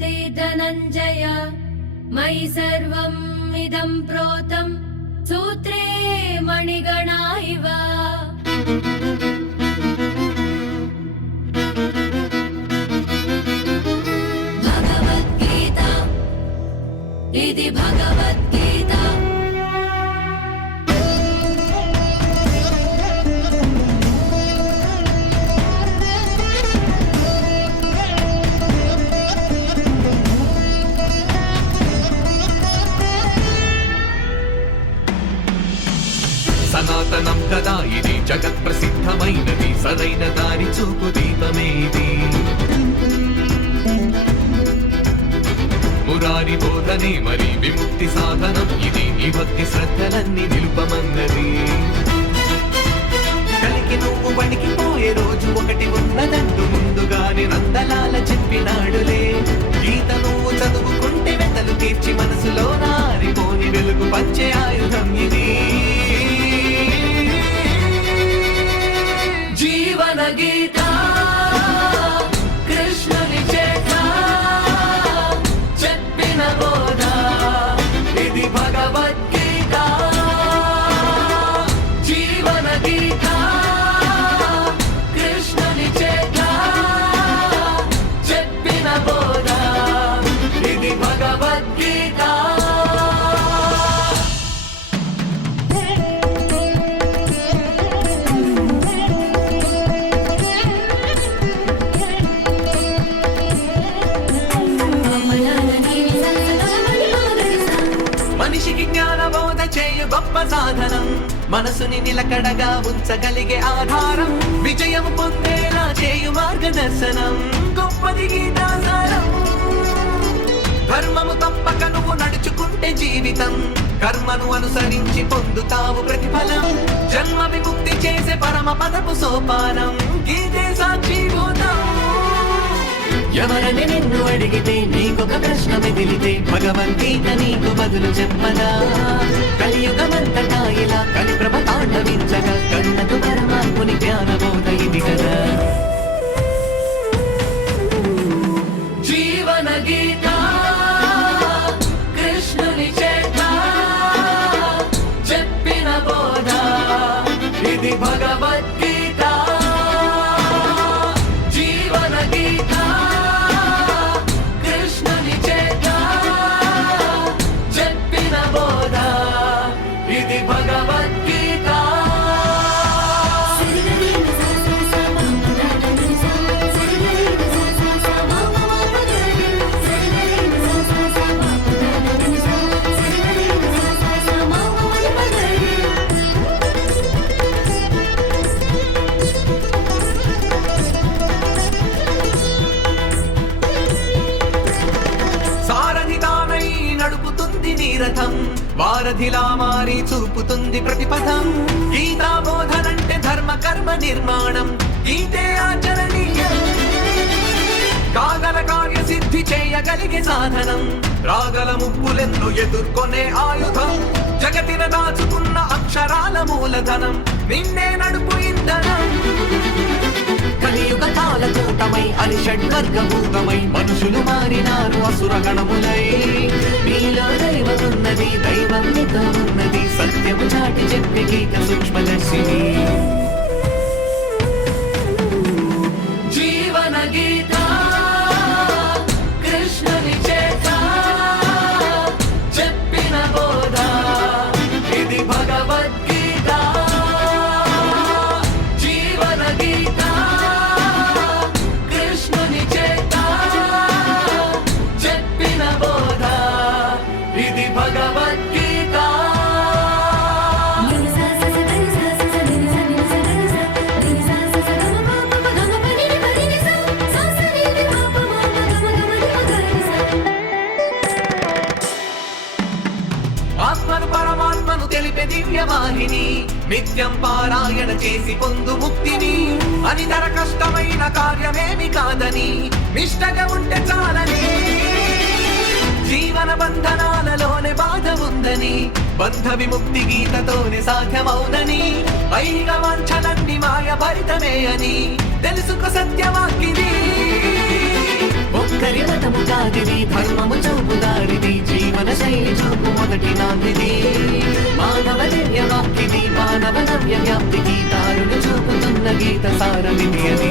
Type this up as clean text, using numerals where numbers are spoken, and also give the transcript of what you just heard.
नमस्ते धनञ्जय मयि सर्वम् इदं प्रोतं सूत्रे मणिगणा इव भगवद्गीता इति भगवद्गीता సనాతనం కదా ఇది జగత్ ప్రసిద్ధమైనది సరైన దారి చూపు దీపమే ఇది మురారి బోధనే మరి విముక్తి సాధనం ఇది నీ భక్తి శ్రద్ధలన్నీ నిలుపమన్నది కలికి నువ్వు వణికిపోయే రోజు ఒకటి ఉన్నదంటూ ముందుగానే నందలాల చెప్పినాడులే గీత నువ్వు చదువుకుంటే వెతలు తీర్చి మనసులో నారిపోని వెలుగు పంచే ఆయుధం ఇది జీవన గీత కృష్ణుని చేత చెప్పిన బోధ ఇది భగవద్గీత జీవన గీత కృష్ణుని చేత చెప్పిన బోధ ఇది భగవద్గీత మనిషికి జ్ఞానబోధ చేయు గొప్ప సాధనం మనసుని నిలకడగా ఉంచగలిగే ఆధారం విజయం పొందేలా చేయు మార్గదర్శనం గొప్పది గీతాసారం ధర్మము తప్పక నువ్వు నడుచుకుంటే జీవితం కర్మను అనుసరించి పొందుతావు ప్రతిఫలం జన్మ విముక్తి చేసే పరమ పదపు సోపానం గీతే సాక్షిభూతం ఎవరని నిన్ను అడిగితే నీకొక ప్రశ్న మిగిలితే భగవద్గీత నీకు బదులు చెప్పదా కలియుగమంతటా ఇలా కలిప్రభ తాండవించగా కన్నకు పరమాత్ముని జ్ఞానబోధ ఇది కదా జీవన గీత కృష్ణుని చేత చెప్పిన బోధ ఇది భగవద్గీత జీవన గీత కృష్ణుని చేత చెప్పిన బోధ ఇది భగవద్గీత సారథిదానై నడుపుతుంది నీరథం వారధిలా మారి చూపుతుంది ప్రతిపథం గీతా బోధనంటే ధర్మ కర్మ నిర్మాణం గీతే ఆచరణీయం కాగల కార్య సిద్ధి చేయగలిగే సాధనం రాగల ముప్పులెన్ను ఎదుర్కొనే ఆయుధం జగతిన దాచుకున్న అక్షరాల మూలధనం నిన్నే నడుపు ఇంధనం కలియుగ కాలకూటమై అని షడ్వర్గభూతమై మనుషులు మారినారు అసురగణములై నీలో దైవమున్నది దైవం నీతో ఉన్నది సత్యము చాటి చెప్పి గీత సూక్ష్మదర్శిని జీవన గీత కృష్ణుని చేత చెప్పిన బోధ ఇది భగవద్గీత జీవన గీత కృష్ణుని చేత చెప్పిన బోధ ఇది భగవద్గీత ఆత్మను పరమాత్మను తెలిపే దివ్యవాహిని నిత్యం పారాయణ చేసి పొందు ముక్తిని అనితర కష్టమైన కార్యమేమి కాదని నిష్టగా ఉంటే చాలని జీవన బంధనాలలోనే బాధ ఉందని బంధ విముక్తి గీతతోనే సాధ్యమౌనని ఐహిక వాంఛలన్నీ మాయ భరితమే అని తెలుసుకో సత్యవాక్కిది అందరి మతము కాదిది, ధర్మము చూపు దారిది, జీవన శైలి చూపు మొదటి నాందిది. మానవ దివ్య వాక్తిది, మానవ నవ్య వ్యాప్తికి దారులు చూపుతున్న గీత సారమిది అది.